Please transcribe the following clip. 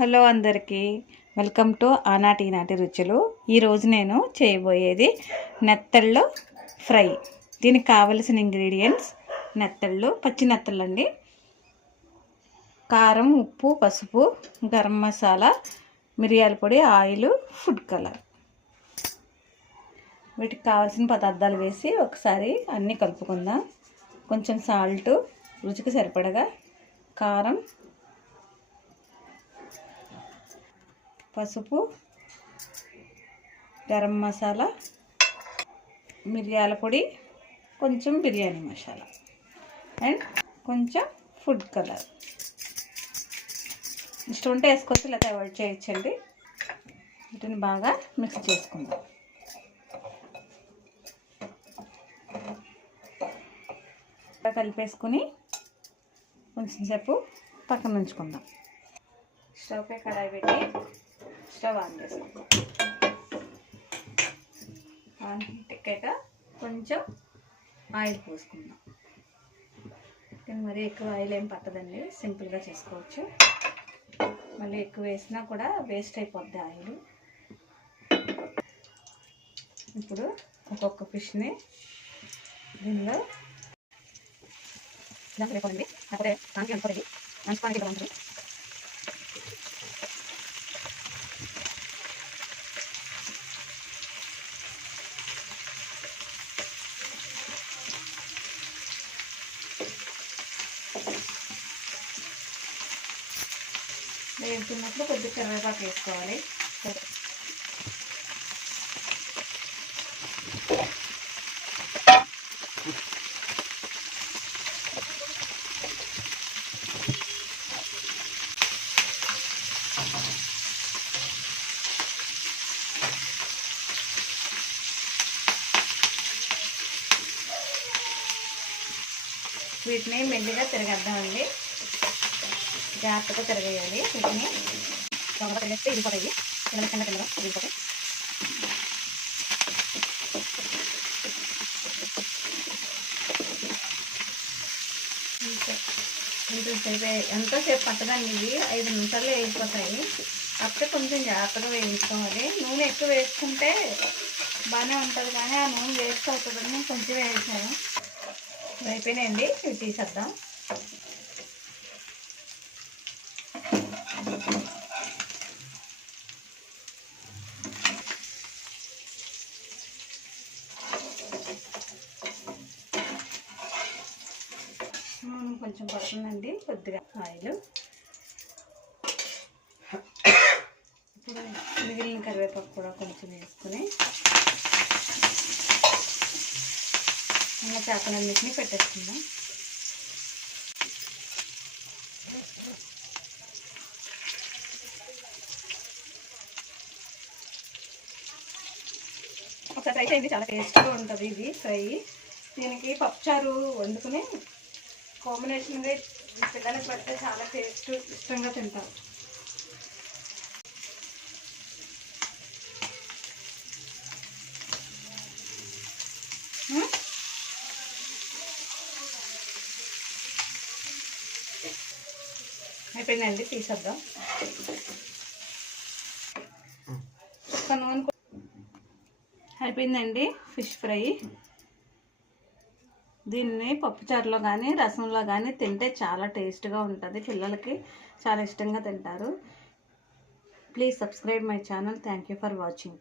Hello అందరికీ welcome to ఆనాటి ఈనాటి రుచులు. ఈరోజు నేను చేయబోయేది నెత్తళ్ళు ఫ్రై. దీనికి కావలసిన ఇంగ్రీడియంట్స్ నెత్తళ్ళు, పచ్చి నెత్తళ్ళు అండి, కారం, ఉప్పు, పసుపు, గరం మసాలా, మిరియాల పొడి, ఆయిల్, ఫుడ్ కలర్. వీటికి కావాల్సిన పదార్థాలు వేసి ఒకసారి అన్నీ కలుపుకుందాం. కొంచెం సాల్ట్, రుచికి సరిపడగా కారం, పసుపు, గరం మసాలా, మిరియాల పొడి, కొంచెం బిర్యానీ మసాలా అండ్ కొంచెం ఫుడ్ కలర్. ఇష్టం ఉంటే వేసుకోవచ్చు, లేదా అవాయిడ్ చేయొచ్చండి. వీటిని బాగా మిక్స్ చేసుకుందాం. కలిపేసుకుని కొంచెం సేపు పక్కన ఉంచుకుందాం. స్టవ్ పై కడాయి పెట్టి స్టవ్ ఆన్ చేసుకుందాం. ఆన్ ఎక్కాక కొంచెం ఆయిల్ పోసుకుందాం. కానీ మరీ ఎక్కువ ఆయిల్ ఏం పట్టదండి, సింపుల్గా చేసుకోవచ్చు. మళ్ళీ ఎక్కువ వేసినా కూడా వేస్ట్ అయిపోద్ది ఆయిల్. ఇప్పుడు ఒక్కొక్క ఫిష్ని దీనిలో లేకపోండి, కాకపోతే కాంతి అనుకోండి, మంచి క్వాంటిటీ ఉంటుంది. వేస్తున్నప్పుడు కొద్దిగా కరివేపాకు వేసుకోవాలి. వీటిని మెల్లిగా తిరగద్దామండి, జాగ్రత్తగా తిరగేయాలి. వీటిని త్వరగా తిరిగేస్తే ఇరిగిపోతాయి, చిన్న పిల్లగా ఇరిగిపోతాయి. ఎంతోసేపు పట్టదండి, ఇవి 5 నిమిషాల్లో వేగిపోతాయి. కాకపోతే కొంచెం జాగ్రత్తగా వేయించుకోవాలి. నూనె ఎక్కువ వేసుకుంటే బాగానే ఉంటుంది, కానీ ఆ నూనె వేస్ట్ అవుతుందని కొంచెం వేసాను. అయిపోయినాయండి, ఇవి తీసేద్దాం. కొంచెం పడుతుందండి, కొద్దిగా ఆయిల్. ఇప్పుడు మిగిలిన కరివేపాకు కూడా కొంచెం వేసుకుని ఉన్న చేపలన్నింటినీ పెట్టేసుకుందాం. ఒకసారి ట్రై చేయండి, చాలా టేస్ట్గా ఉంటుంది ఇది ఫ్రై. దీనికి పప్పుచారు వండుకుని కాంబినేషన్గా పిల్లలకు పెడితే చాలా ఇష్టంగా తింటారు. అయిపోయిందండి, తీసేద్దాం. నూనె అయిపోయిందండి ఫిష్ ఫ్రై. దీన్ని పప్పుచారులో కానీ రసంలో కానీ తింటే చాలా టేస్ట్గా ఉంటుంది. పిల్లలకి చాలా ఇష్టంగా తింటారు. Please subscribe my channel. Thank you for watching.